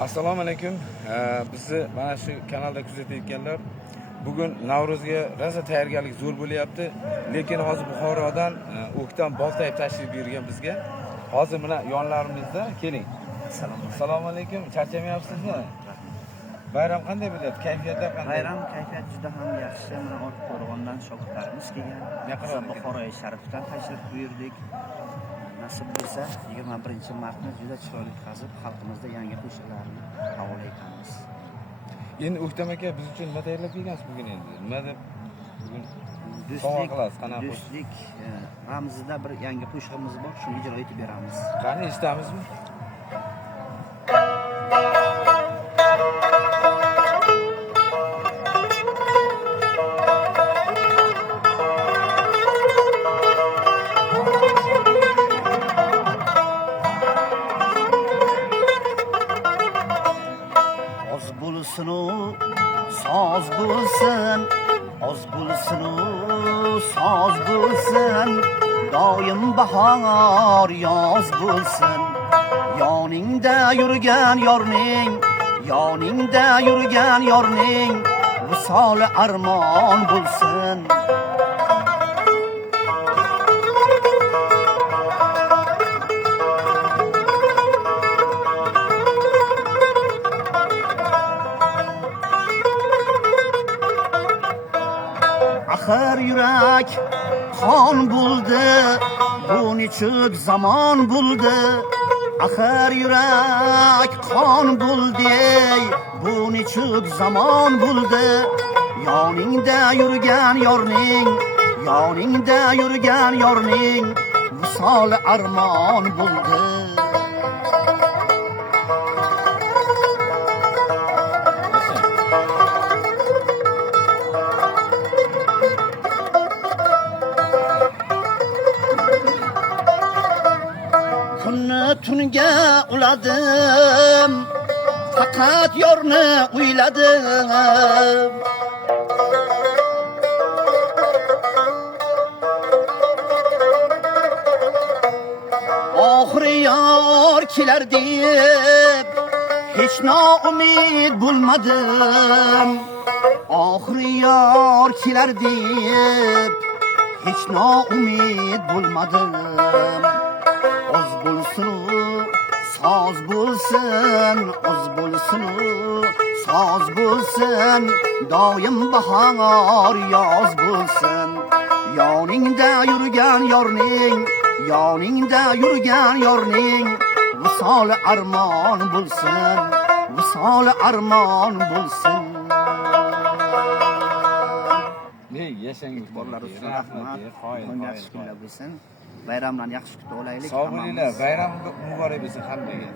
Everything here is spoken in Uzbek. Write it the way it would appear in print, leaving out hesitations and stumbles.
Assalomu alaykum. Bizni mana shu kanalda kuzatayotganlar, bugun Navro'zga rosa tayyorgarlik zo'r bo'lyapti, lekin hozir Buxorodan O'ktam Boltayev tashrif buyurgan bizga. Hozir mana yonlarimizda, keling. Assalomu alaykum. Charchamayapsizmi? Bayram qanday bo'lyapti? Kayfiyatlar qanday? Bayram kayfiyati juda ham yaxshi. Mana Qo'rg'ondan shogirdlarimiz kelgan. Buxoro Sharifdan tashrif buyurdik. Nasib bo'lsa 21-martni juda chiroyli o'tkazib, xalqimizda yangi qo'shiqlarni qabul etamiz. Endi O'ktam aka, biz uchun nima tayyorlab kelgansiz bugun endi? Nima deb bugun do'stlik ramzida bir yangi qo'shig'imiz bor, shuni ijro etib beramiz. Qani eshitamizmi? Soz bo'lsin, oz bo'lsin, soz bo'lsin, doim bahor yoz bo'lsin. Yoningda yurgan yorning, visoli armon bo'lsin. Axir yurak qon bo'ldi, bu nechuk zamon bo'ldi. Axir yurak qon bo'ldi, bu nechuk zamon bo'ldi. Yoningda yurgan yorning, visol armon bo'ldi. Tunga uladim, faqat yorni o'yladim. Oxiri yor kelar deb hech noumid bo'lmadim. Oxiri yor kelar deb hech noumid bo'lmadim. Oz bo'lsin, soz bo'lsin, oz bo'lsin, soz bo'lsin, doim bahor yoz bo'lsin. Yoningda yurgan yorning, visoli armon bo'lsin, visoli armon bo'lsin. Yashangiz Bolalar uchun rahmat. Yaxshi kunlar bo'lsin. Bayramlarni yaxshi kutib olaylik. Sog' bo'linglar. Bayram muborak bo'lsin hammaga.